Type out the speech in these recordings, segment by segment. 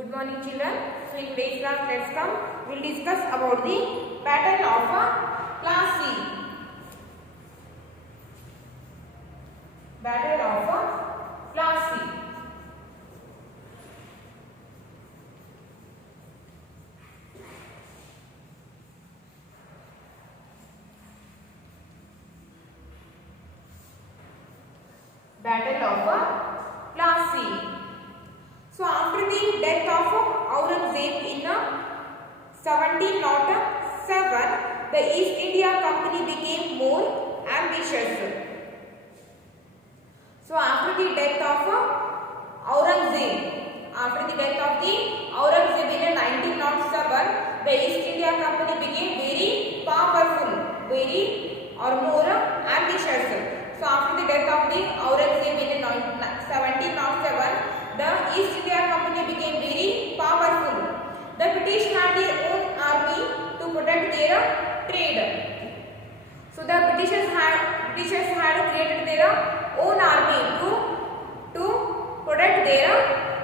Good morning, children. So in today's class, let's come. We'll discuss about the pattern of a class C. Pattern of a class C. Battle of class C. So after the death of Aurangzeb in 1707, the East India Company became more ambitious. So after the death of Aurangzeb, in 1907, the East India Company became very powerful, more ambitious. So after the death of the Aurangzeb in 1707, the East India Company became very powerful. The British had their own army to protect their trade. So the Britishers had created their own army to protect their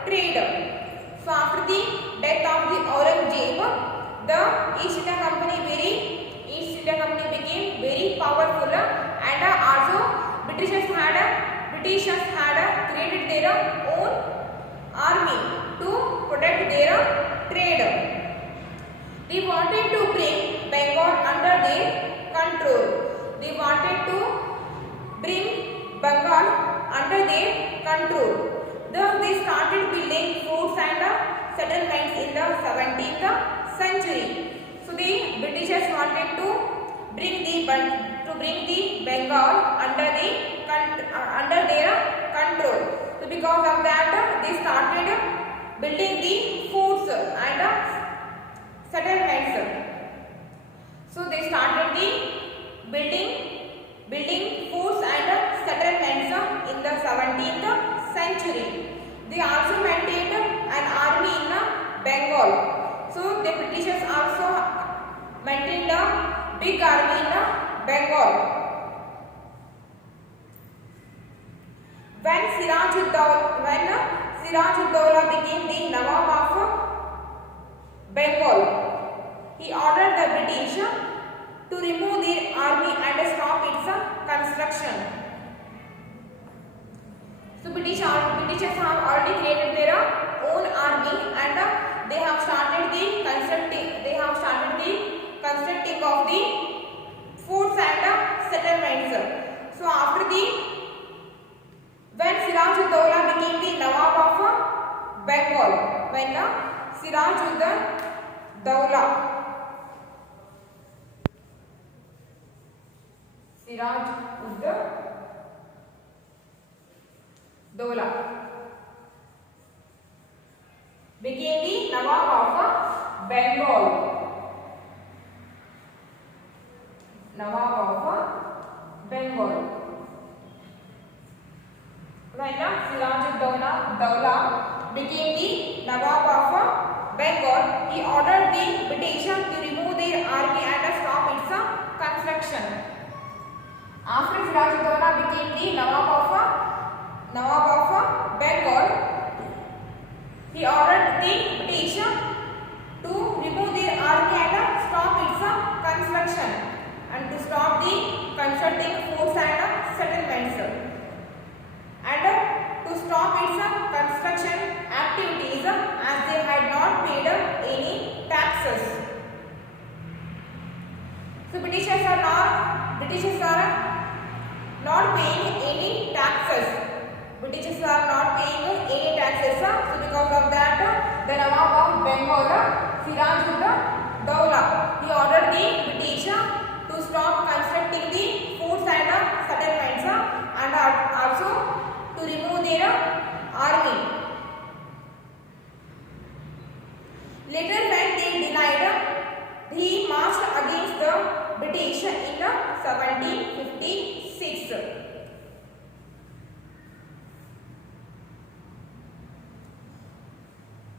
trade. So after the death of the Aurangzeb, the East India Company became very powerful, and also Britishers had created their own army to protect their trade. They wanted to bring Bengal under their control. They started building forts and settlements in the 17th century. So the Britishers wanted to bring the Bengal under their control. So because of that, they started building the forts and settlements. So they started the building forts and settlements in the 17th century. They also maintained an army in Bengal. So the Britishers also maintained a big army in Bengal. When Siraj-ud-Dawla became the Nawab of Bengal, he ordered the British to remove their army and stop its construction. So Britishers have already created their own army, and they have started the constructing of the forts and settlements. So when Siraj-ud-Dawla became the Nawab of Bengal, Siraj-ud-Dawla became the Nawab of Bengal. When Siraj-ud-Dawla became the Nawab of Bengal, he ordered the British to remove their army and stop its construction. After Siraj-ud-Dawla became the Nawab of Bengal, he ordered the British to remove their army and stop its construction and to stop the constructing forts and settlements, and to stop its construction activities as they had not paid any taxes. So Britishers are not paying any taxes. So because of that, the Nawab of Bengal, Siraj-ud-Dawla, he ordered the British to stop constructing the forts and settlements, and also to remove their army. Later, when they denied, he marched against the British in 1756.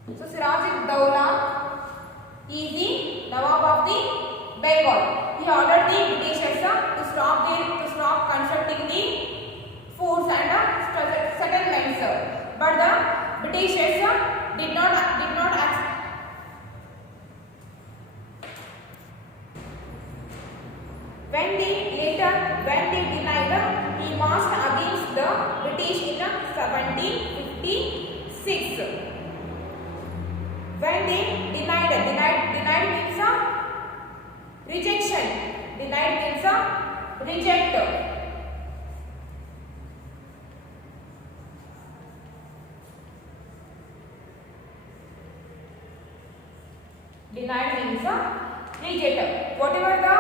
So Siraj-ud-Dawla is the Nawab of the Bengal. He ordered the Britishers to stop constructing the forts and settlements. But the Britishers did not they denied means a rejection. Denied means a reject. Denied means a reject. Whatever the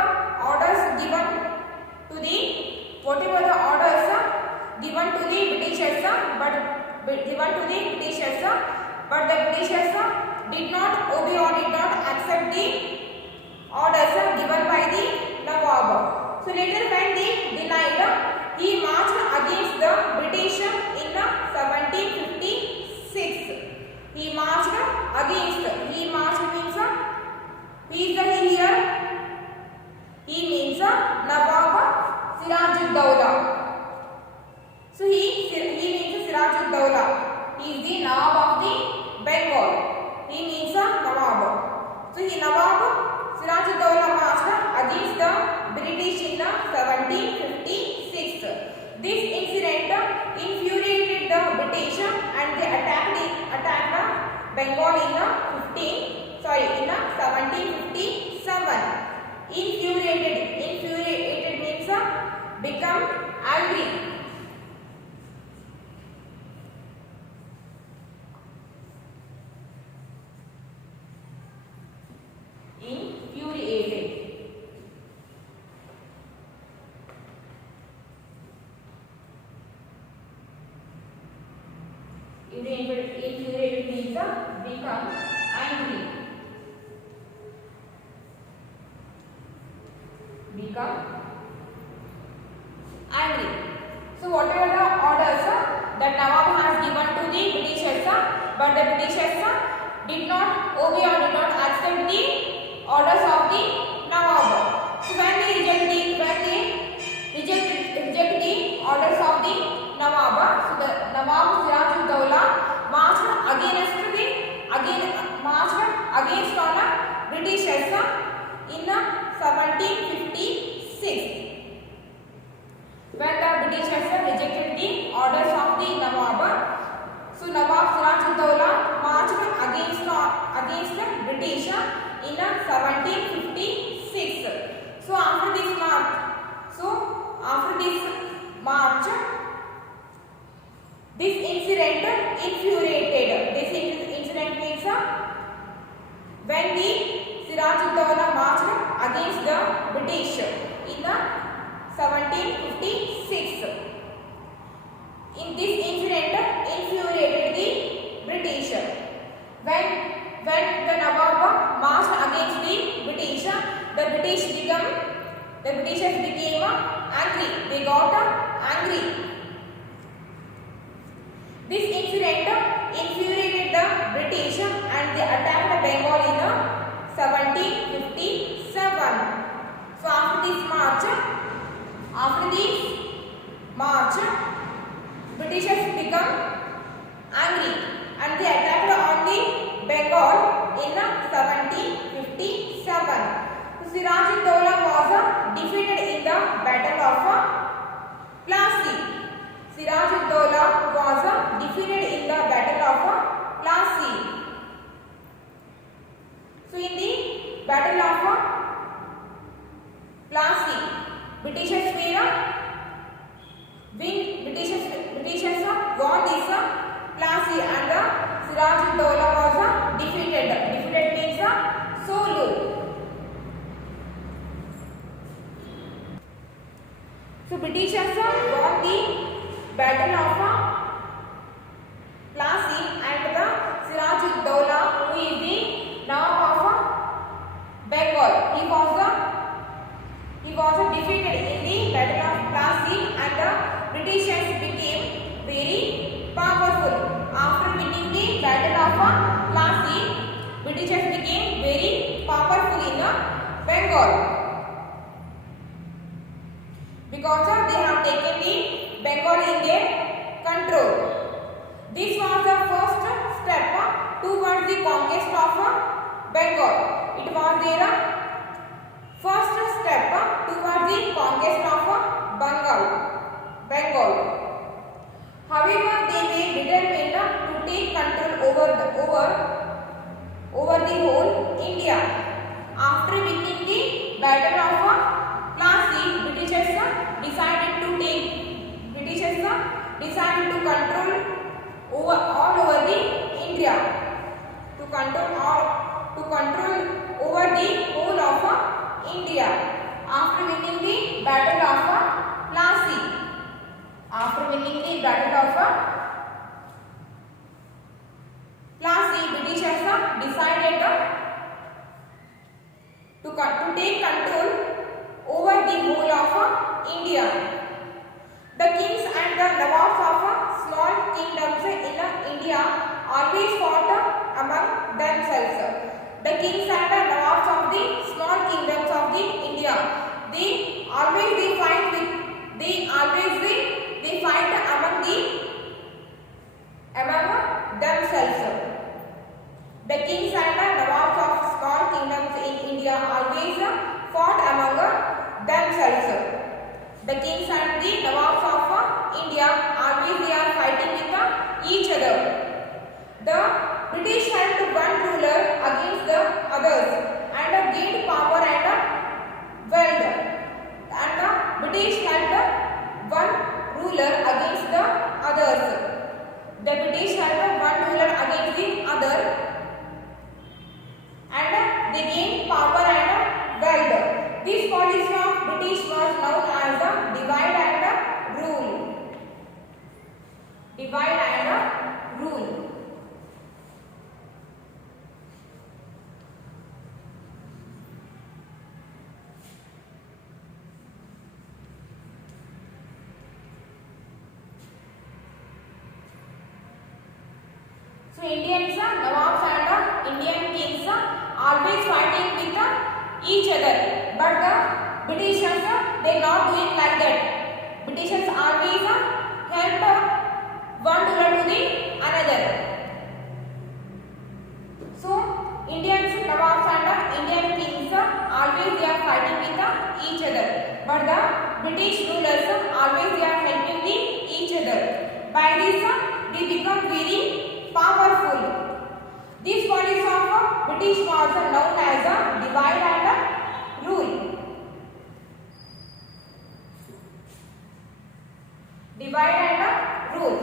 orders given to the Britishers, but the Britishers did not obey or did not accept the orders given by the Nawab. So later when they denied, he marched against the British in 1756. He marched means he is the here. He means Nawab Sirajuddaulah. So he means Sirajuddaulah. He is the Nawab of the Bengal. He means Nawab. So he Nawab Sirajuddaulah marched against the British in 1756. This incident infuriated the British and they attacked Bengal in 1757. Infuriated means become angry. Infuriated. Infuriated means become angry. Become angry. So whatever the orders that Nawab has given to the Britishers, but the Britishers did not obey or did not accept the orders of the Nawab. So when they reject the orders of the Nawab, so the Nawab Sirajuddaulah marched against on Britishers in 1756. When the Britishers rejected the orders of the Nawab, so Nawab Sirajuddaulah marched against the British in 1756. So after this march, this incident infuriated. This incident means when the Sirajuddaulah marched against the British in 1756. In this incident infuriated the British. When the Nawab marched against the British, the Britishers became angry. They got angry. This incident infuriated the British and they attacked Bengal in 1757. So after this march, Britishers become angry and they attacked on the Bengal in 1757. So Sirajuddaulah was defeated in the Battle of Plassey. Sirajuddaulah was defeated in the Battle of Plassey. So in the Battle of Plassey, Britishers won this Plassey and Sirajuddaulah was defeated. Defeated means solo. So Britishers won the Battle of Plassey and the Sirajuddaulah, who is the Nawab of Bengal, he was defeated in the Battle of Plassey and the Britishers became very powerful. After winning the Battle of Plassey, Britishers became very powerful in Bengal because they have taken the Bengal in their control. This was the first step towards the conquest of Bengal. It was their first step towards the conquest of Bengal. However, they were determined to take control over whole India. After winning the Battle of Plassey, Britishers decided to control all over the India, to control over the whole of India. After winning the Battle of Plassey, Britishers decided to take control over the whole of India. The kings and the nawabs of small kingdoms in India always fought among themselves. The kings and the nawabs of the small kingdoms of the India, they fight among themselves. The kings and the nawabs of small kingdoms in India always fought among themselves. The kings and the nawabs of India always they are fighting with each other. The British helped one ruler against the others and gained power and wealth. And the British helped one ruler against the others. The British helped one ruler against the other and they gained power and wealth. This policy of British was known as the divide and rule. Divide and rule. So Indians, Nawabs and Indian kings always fighting with each other, but the Britishers they not doing like that. Britishers always help one ruler to the another. So Indians, Nawabs and Indian kings always they are fighting with each other, but the British rulers always they are helping each other. By this they become very powerful. This policy of British was known as divide and rule. Divide and rule.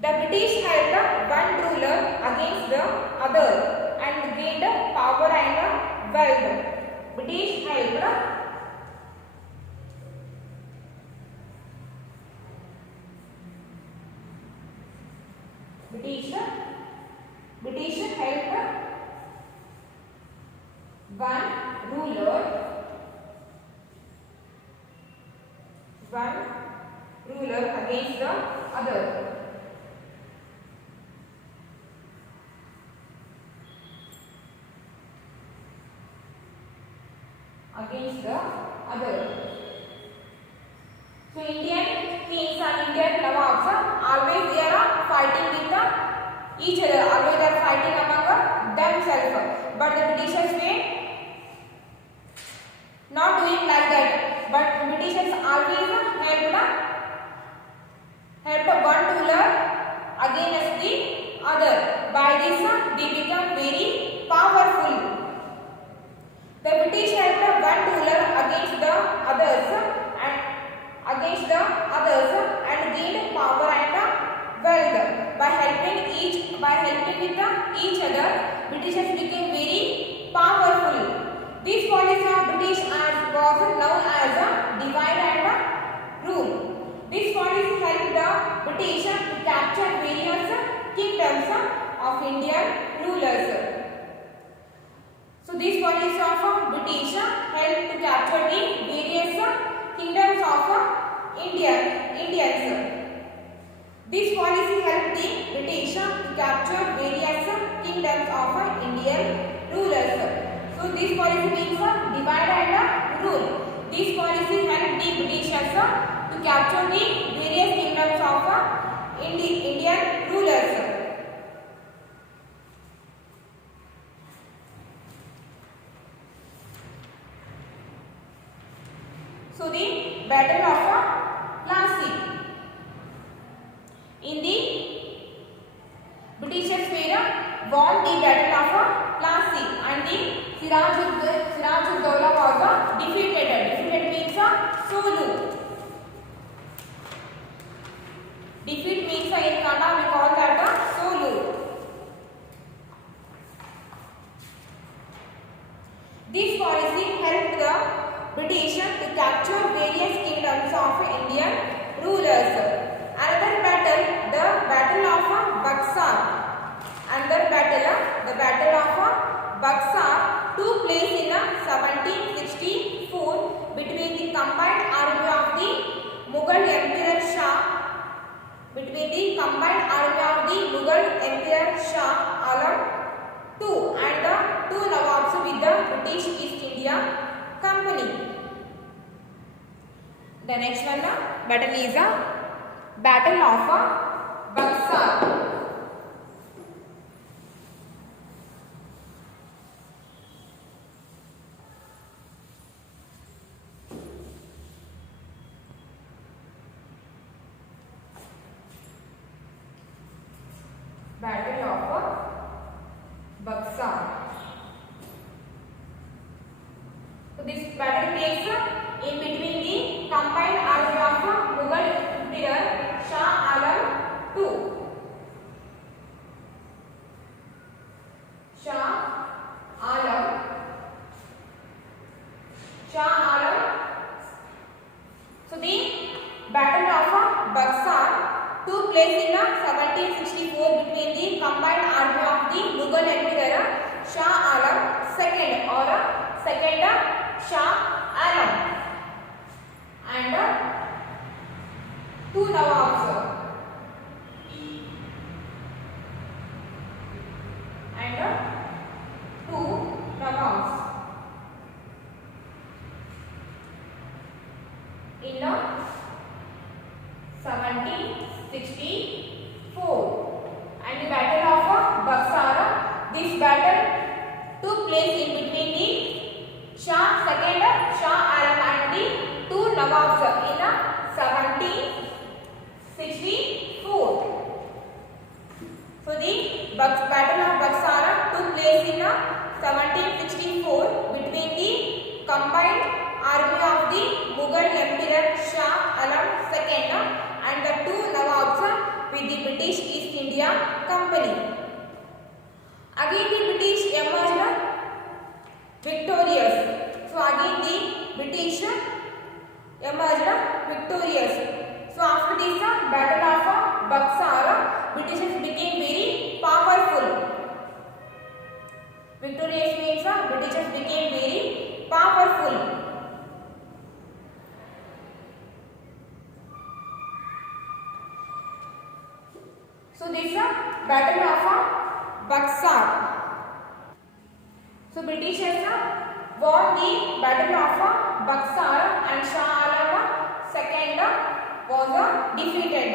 The British helped one ruler against the other and gained power and wealth. British helped British helped one ruler against the other. So Indian kings and Indian nawabs always they are fighting with each other. Always they are fighting among themselves. But the Britishers were not doing like that. But Britishers always help one ruler against the other. By this they become very powerful. The British helped one ruler against the others and gained power and wealth. By helping with each other, Britishers became very powerful. This policy of British was known as divide and rule. This policy helped the British to capture various kingdoms of Indian rulers. So this policy of British helped to capture the various kingdoms of Indians. This policy helped the British to capture various kingdoms of Indian rulers. So this policy means divide and rule. This policy helped the Britishers to capture the various kingdoms of Indian rulers. So the Battle of Plassey. In the Britishers were Defeat means in Kannada we call that a solu. This policy helped the British to capture various kingdoms of Indian rulers. Another battle, the Battle of Buxar. Another battle, the Battle of Buxar, took place in 1764 between the combined army of the Mughal Emperor Shah Alam II and the two Nawabs with the British East India Company. The next one, battle is a Battle of Buxar. Battle of Buxar. So this battle takes in between the combined army of Mughal Emperor Shah Alam II. Shah Alam. So the Battle of Buxar took place in 1764 between the combined army of the Mughal Emperor Shah Alam II or second Shah Alam and two Nawabs in 1764 and the Battle of Buxar. This battle took place in between the second Shah Alam and the two Nawabs in 1764. So the Battle of Buxar took place in 1764 between the combined army of the Mughal Emperor Shah Alam II and the two Nawabs with the British East India Company. Again the British emerged victorious. So again the British emerged victorious. So after this Battle of Buxar, Britishers became very powerful. Victorious means Britishers became very powerful. So this is Battle of Buxar. So Britishers won the Battle of Buxar and Shah Alam II was defeated.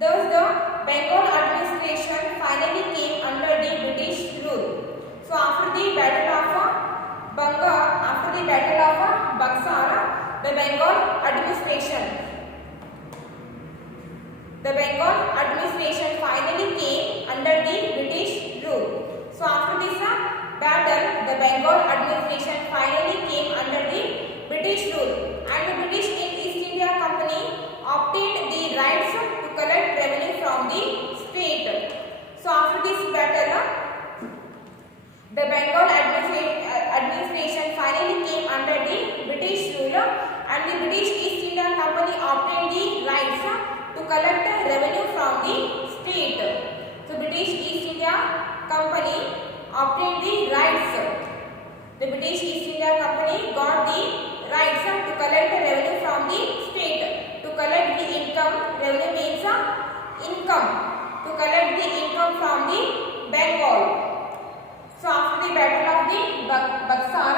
Thus the Bengal administration finally came under the British rule. So after the Battle of Buxar, the Bengal administration finally came under the British rule. So after this battle, the Bengal administration finally came under the British rule and the British East India Company obtained the rights to collect revenue from the state. So after this battle, the Bengal administration finally came under the British rule and the British East India Company obtained the rights to collect revenue from the state. So British East India Company obtained the rights. The British East India Company got the rights to collect revenue from the state. To collect the income, revenue means income. To collect the income from the Bengal. So after the Battle of the Buxar,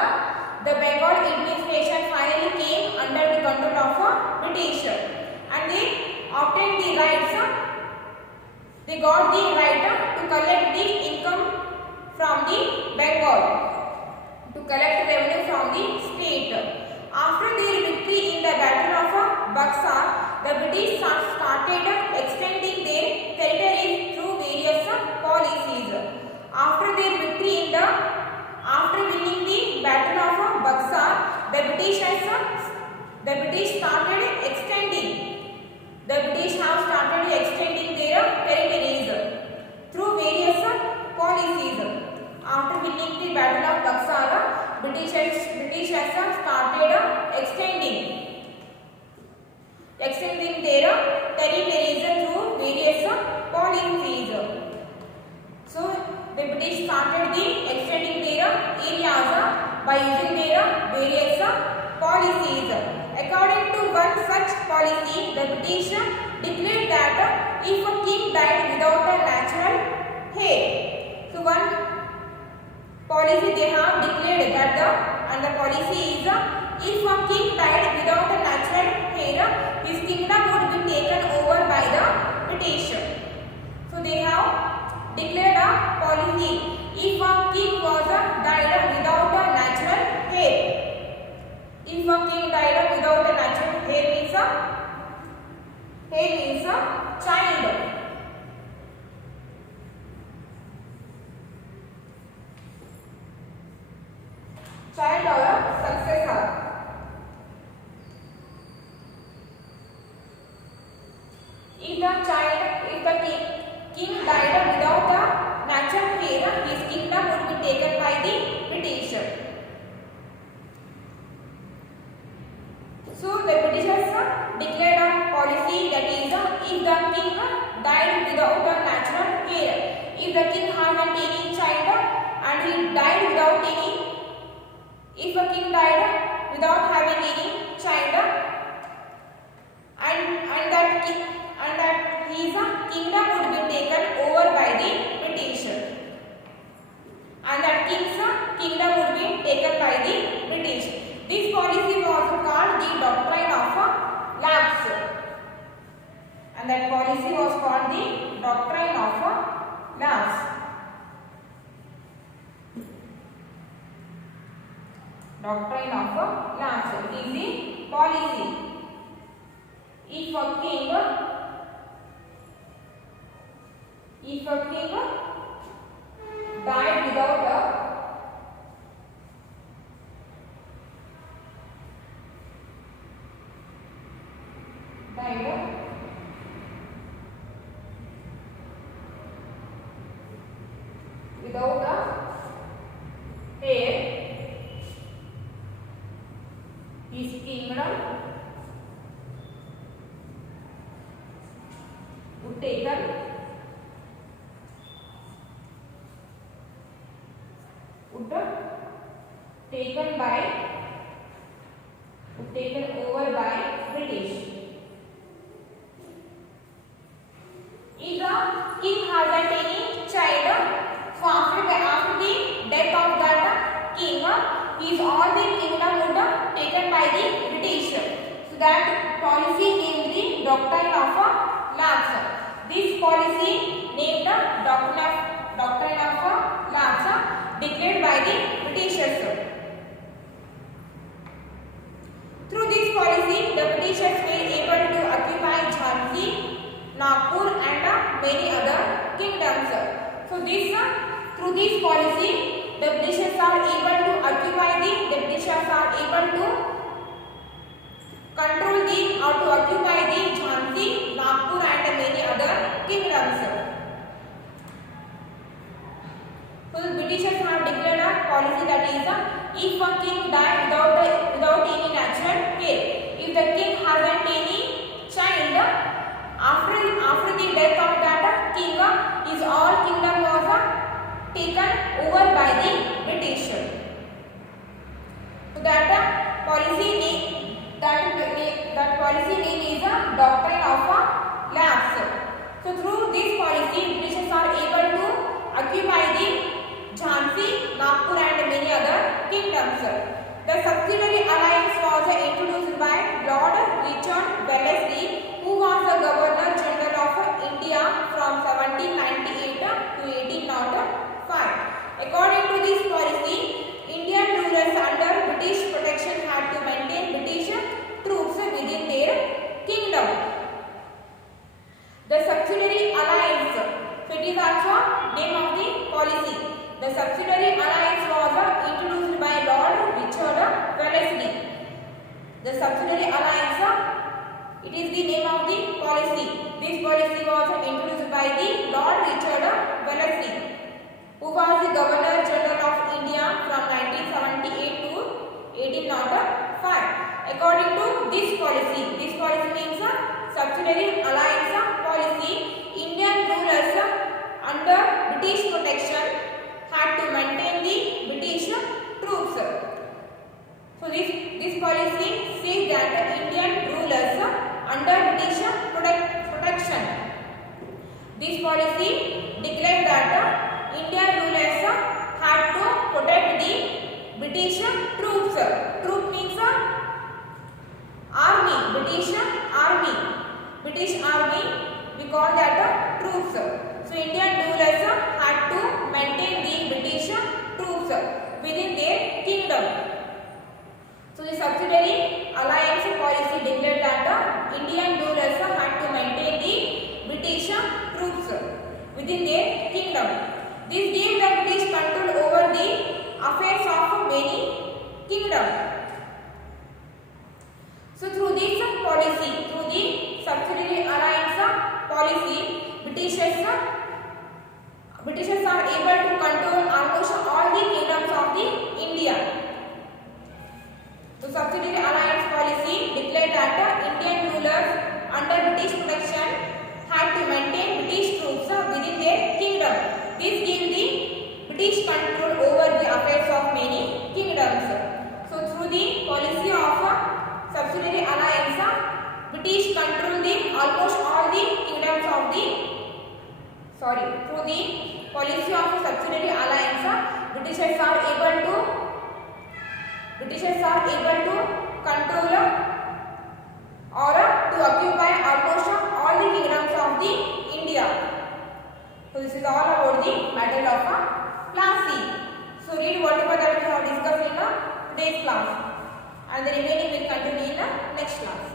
the Bengal administration finally came under the control of British and they obtained the rights. They got the right to collect the income from the Bengal, to collect revenue from the state. After their victory in the Battle of Buxar, the British started extending their territories through various policies. After winning the Battle of Buxar, the British The British started extending. The British have started extending their territories through various policies. After winning the Battle of Buxara, British has started extending their territories through various policies. So the British started extending their areas by using their various policies. According to one such policy, the British declared that if a king died without a natural heir, so one policy they have declared that and the policy is if a king died without a natural heir, his kingdom would be taken over by the British. So they have declared a policy if a king died without a natural heir. If a king died without a natural heir means a child. Child or a successor. If the king died without a natural heir, his kingdom would be taken by the British. So the British has declared a policy that is if the king died without a natural heir, if the king had any child and he died without any, if a king died without having any child and that his kingdom would be taken over by the British, and that king's kingdom would be taken by the British. This policy was called the doctrine of lapse, and that policy was called the doctrine of lapse. Doctrine of lapse. It is the policy. If a king died without a heir, his kingdom would taken over by British. If the king has any child, so after the death of that king, his all the kingdom would taken by the British. So that policy named the doctrine of lapse. This policy named the doctrine of lapse declared by the Britishers. Through this policy, the Britishers were able to occupy Jhansi, Nagpur and many other kingdoms. So through this policy, the Britishers are able to control or to occupy the Jhansi, Nagpur and many other kingdoms. So the Britishers have declared a policy that is if a king died without any natural heir, if the king hasn't any child, after the death of that king, his all kingdom was taken over by the British. So that policy name is a doctrine of lapse. So through this policy, Britishers are able to occupy the Jhansi, Nagpur and many other kingdoms. The subsidiary alliance was introduced by Lord Richard Wellesley, who was the Governor General of India from 1798 to 1805. According to this policy, Indian rulers under British protection had to maintain British troops within their kingdom. The subsidiary alliance, so it is also name of the policy. The subsidiary alliance was introduced by Lord Richard Wellesley. It is the name of the policy. This policy was introduced by the Lord Richard Wellesley, who was the Governor General of India from 1978 to 1805. According to this policy means a subsidiary alliance policy. Indian rulers under British protection had to maintain the British troops. So this policy says that Indian rulers under British protection. This policy declared that Indian rulers had to protect the British troops. Troop means army. British army. We call that troops. So Indian rulers had to maintain the British troops within their kingdom. So the subsidiary alliance policy declared that Indian rulers had to maintain the British troops within their kingdom. This gave the British control over the affairs of many kingdoms. So through this policy, through the subsidiary alliance policy, Britishers are able to control almost all the kingdoms of the India. So subsidiary alliance policy declared that Indian rulers under British protection had to maintain British troops within their kingdom. This gave the British control over the affairs of many kingdoms. So through the policy of subsidiary alliance, British control almost all the kingdoms of the through the policy of subsidiary alliance, Britishers are able to control or to occupy almost all the kingdoms of the India. So this is all about the Battle of Plassey. So read whatever that we have discussed in today's class, and the remaining will continue in the next class.